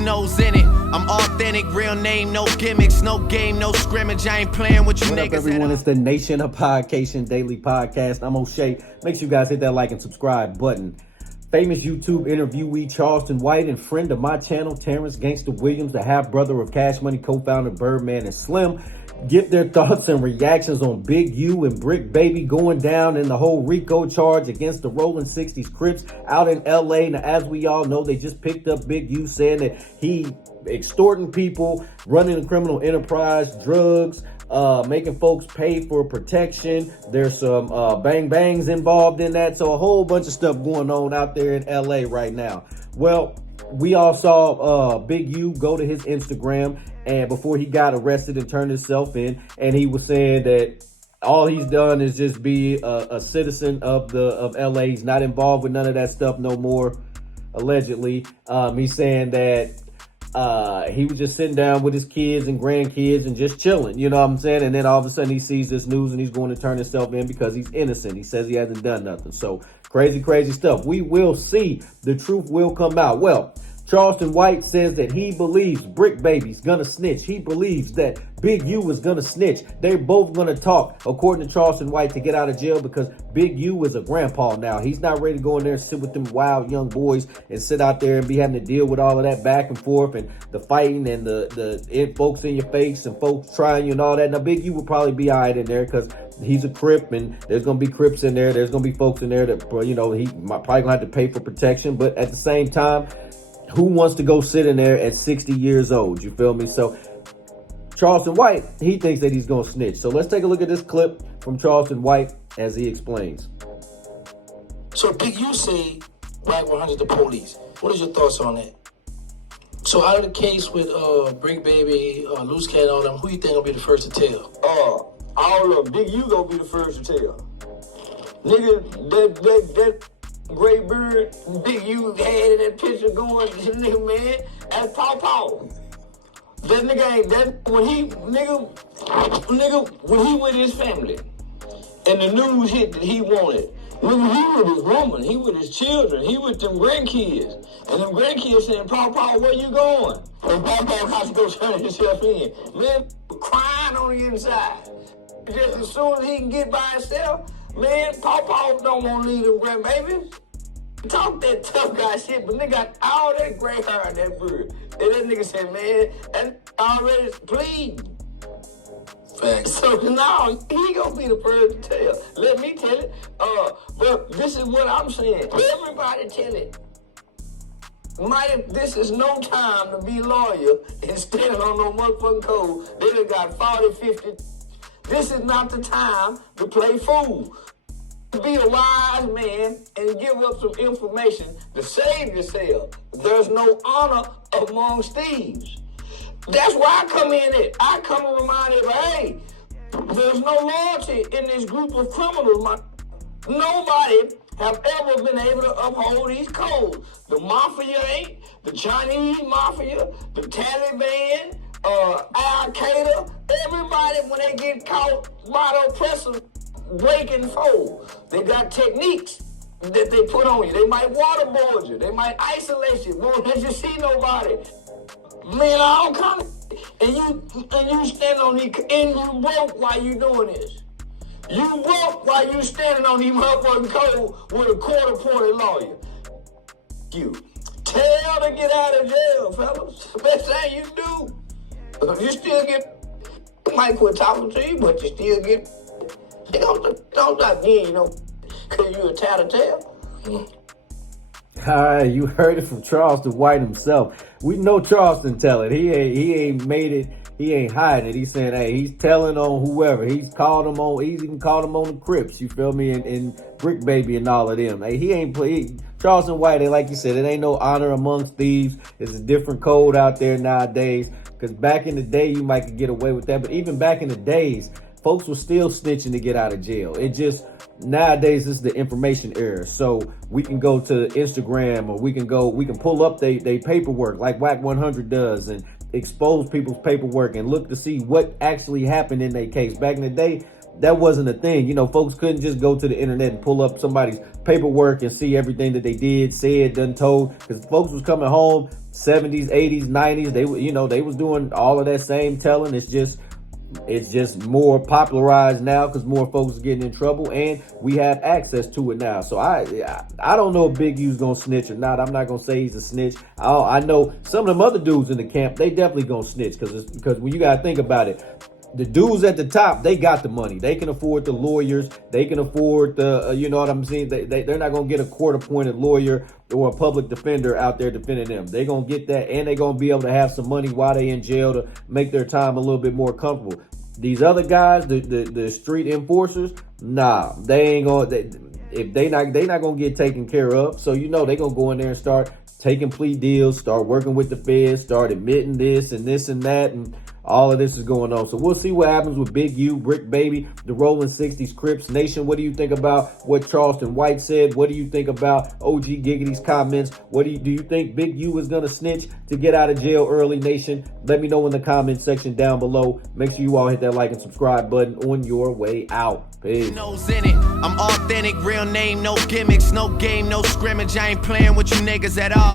your nose in it. I'm authentic, real name, no gimmicks, no game, no scrimmage. I ain't playing with you what niggas. What up, everyone? It's the Nation of Podcation Daily Podcast. I'm O'Shea. Make sure you guys hit that like and subscribe button. Famous YouTube interviewee Charleston White and friend of my channel, Terrence Gangsta Williams, the half-brother of Cash Money co-founder Birdman and Slim, get their thoughts and reactions on Big U and Brick Baby going down in the whole RICO charge against the Rolling 60s Crips out in LA. Now, as we all know, they just picked up Big U saying that he extorting people, running a criminal enterprise, drugs, making folks pay for protection. There's some bang bangs involved in that. So a whole bunch of stuff going on out there in LA right now. Well, we all saw Big U go to his Instagram, and before he got arrested and turned himself in, and he was saying that all he's done is just be a citizen of LA. He's not involved with none of that stuff no more, allegedly. He's saying that he was just sitting down with his kids and grandkids and just chilling, you know what I'm saying? And then all of a sudden he sees this news and he's going to turn himself in because he's innocent. He says he hasn't done nothing. So crazy stuff. We will see. The truth will come out. Well, Charleston White says that he believes Brick Baby's gonna snitch. He believes that Big U is gonna snitch. They're both gonna talk, according to Charleston White, to get out of jail because Big U is a grandpa now. He's not ready to go in there and sit with them wild young boys and sit out there and be having to deal with all of that back and forth and the fighting and the folks in your face and folks trying you and all that. Now, Big U will probably be all right in there because he's a Crip and there's going to be Crips in there. There's going to be folks in there that, you know, he might probably going to have to pay for protection. But at the same time, who wants to go sit in there at 60 years old? You feel me? So Charleston White, he thinks that he's going to snitch. So let's take a look at this clip from Charleston White as he explains. So Big U say Black 100 the police. What is your thoughts on that? So out of the case with Brick Baby, Loose Cat, all them, who you think will be the first to tell? All of Big U gonna be the first to tell. Nigga, that gray bird Big U had in that picture going, nigga, man, that's Paw Paw. That nigga ain't that when he when he with his family and the news hit that he wanted. Nigga, he with his woman, he with his children, he with them grandkids. And them grandkids saying, Paw Paw, where you going? And Paw Paw has to go turn himself in. Man, crying on the inside. Just as soon as he can get by himself, man, Paw Paw don't want to leave them grandbabies. Talk that tough guy shit, but nigga got all that gray hair on that bird. And that nigga said, man, that already pleading. Facts. So now he gonna be the first to tell. Let me tell it. But this is what I'm saying. Everybody tell it. This is no time to be loyal and standing on no motherfucking code. They done got 40, 50. This is not the time to play fool. Be a wise man and give up some information to save yourself. There's no honor amongst thieves. That's why I come in it. I come and remind everybody, hey, there's no loyalty in this group of criminals. Nobody have ever been able to uphold these codes. The mafia ain't, the Chinese mafia, the Taliban, Al-Qaeda, everybody, when they get caught by the oppressors, break and fold. They got techniques that they put on you. They might waterboard you. They might isolate you. Won't let you see nobody. Man, all kind of, and you stand on these, and you broke while you doing this. You broke while you standing on these motherfucking code with a court-appointed lawyer. You tell to get out of jail, fellas. Best thing you do. You still get, you might quit talking to you, but you still get, they don't stop getting, you know, because you a tattletale. All right, you heard it from Charleston White himself. We know Charleston tell it. He ain't made it. He ain't hiding it. He's saying, hey, he's telling on whoever. He's even called him on the Crips, you feel me, and Brick Baby and all of them. Hey, he ain't played. Charleston White, like you said, it ain't no honor amongst thieves. It's a different code out there nowadays. Because back in the day, you might could get away with that. But even back in the days, folks were still snitching to get out of jail. It just, nowadays, this is the information era. So we can go to Instagram or we can pull up they paperwork like WAC 100 does and expose people's paperwork and look to see what actually happened in their case. Back in the day, that wasn't a thing. You know, folks couldn't just go to the internet and pull up somebody's paperwork and see everything that they did, said, done, told. Because folks was coming home, 70s, 80s, 90s. They they was doing all of that same telling. It's just more popularized now because more folks are getting in trouble and we have access to it now. So I don't know if Big U's gonna snitch or not. I'm not gonna say he's a snitch. I know some of them other dudes in the camp, they definitely gonna snitch because when you gotta think about it, the dudes at the top, they got the money. They can afford the lawyers. They can afford the, you know what I'm saying? They're not going to get a court-appointed lawyer or a public defender out there defending them. They're going to get that, and they're going to be able to have some money while they in jail to make their time a little bit more comfortable. These other guys, the street enforcers, nah, they ain't going to, they not going to get taken care of. So, they're going to go in there and start taking plea deals, start working with the feds, start admitting this and that, and all of this is going on. So we'll see what happens with Big U, Brick Baby, the Rolling 60s, Crips Nation. What do you think about what Charleston White said? What do you think about OG Giggity's comments? Do you think Big U is going to snitch to get out of jail early, Nation? Let me know in the comment section down below. Make sure you all hit that like and subscribe button on your way out. Peace. Nose in it. I'm authentic, real name, no gimmicks, no game, no scrimmage. I ain't playing with you niggas at all.